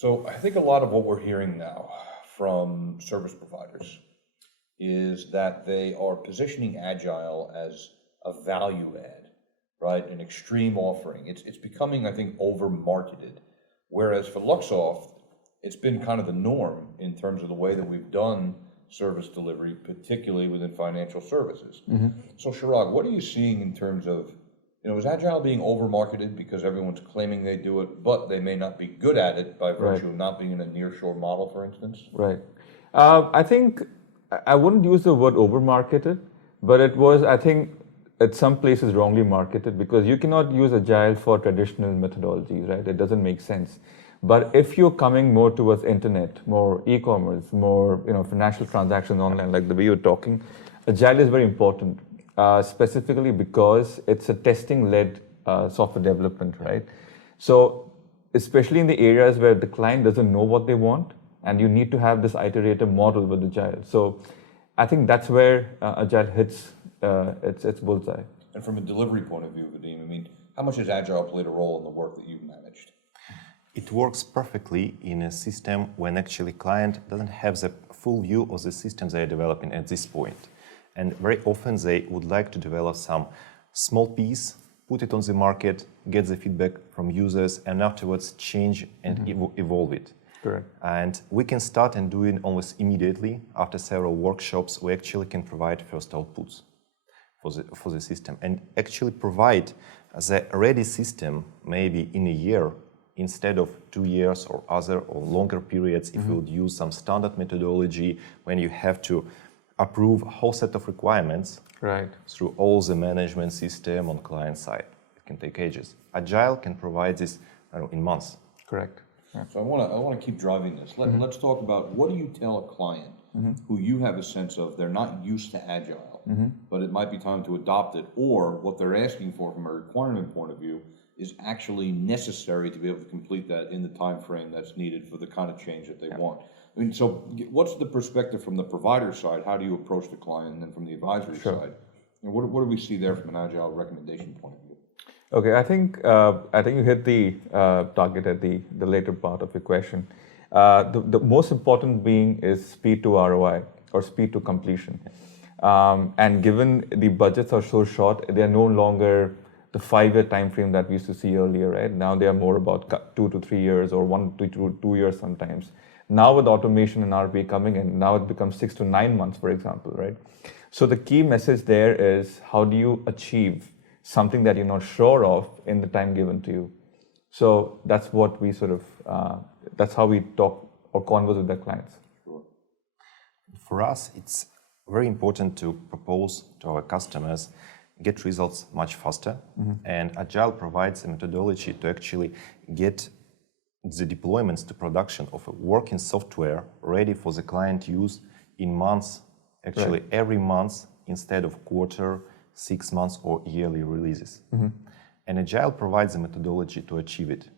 So I think a lot of what we're hearing now from service providers is that they are positioning Agile as a value add, right? An extreme offering. It's becoming, I think, over-marketed. Whereas for Luxoft, it's been kind of the norm in terms of the way that we've done service delivery, particularly within financial services. So Chirag, what are you seeing in terms of, is Agile being over-marketed because everyone's claiming they do it, but they may not be good at it by virtue of not being in a nearshore model, for instance? Right. I think I wouldn't use the word over-marketed, but it was, I think, at some places wrongly marketed because you cannot use Agile for traditional methodologies, right? It doesn't make sense. But if you're coming more towards internet, more e-commerce, more financial transactions online, like the way you're talking, Agile is very important, specifically because it's a testing-led software development, right? So especially in the areas where the client doesn't know what they want, and you need to have this iterative model with Agile. So I think that's where Agile hits its bullseye. And from a delivery point of view, Vadym, I mean, how much has Agile played a role in the work that you've managed? It works perfectly in a system when actually client doesn't have the full view of the systems they are developing at this point. And very often they would like to develop some small piece, put it on the market, get the feedback from users, and afterwards change and evolve it. Correct. And we can start and do it almost immediately. After several workshops, we actually can provide first outputs for the system and actually provide the ready system maybe in a year instead of 2 years or longer periods if you would use some standard methodology when you have to approve a whole set of requirements through all the management system on client side. It can take ages. Agile can provide this in months. Correct. Yeah. So I want to keep driving this. Let's talk about, what do you tell a client who you have a sense of they're not used to Agile, but it might be time to adopt it, or what they're asking for from a requirement point of view is actually necessary to be able to complete that in the time frame that's needed for the kind of change that they want. I mean, so what's the perspective from the provider side? How do you approach the client? And then from the advisory side, what do we see there from an Agile recommendation point of view? Okay, I think you hit the target at the later part of your question. The most important being is speed to ROI or speed to completion. And given the budgets are so short, they are no longer the 5-year time frame that we used to see earlier, right? Now they are more about 2 to 3 years or 1 to 2 years sometimes. Now with automation and RPA coming in, now it becomes 6 to 9 months, for example, right? So the key message there is, how do you achieve something that you're not sure of in the time given to you? So that's what we that's how we talk or converse with the clients. Sure. For us, it's very important to propose to our customers get results much faster. And Agile provides a methodology to actually get the deployments to production of a working software ready for the client use in months, actually every month instead of quarter, 6 months or yearly releases. And Agile provides a methodology to achieve it.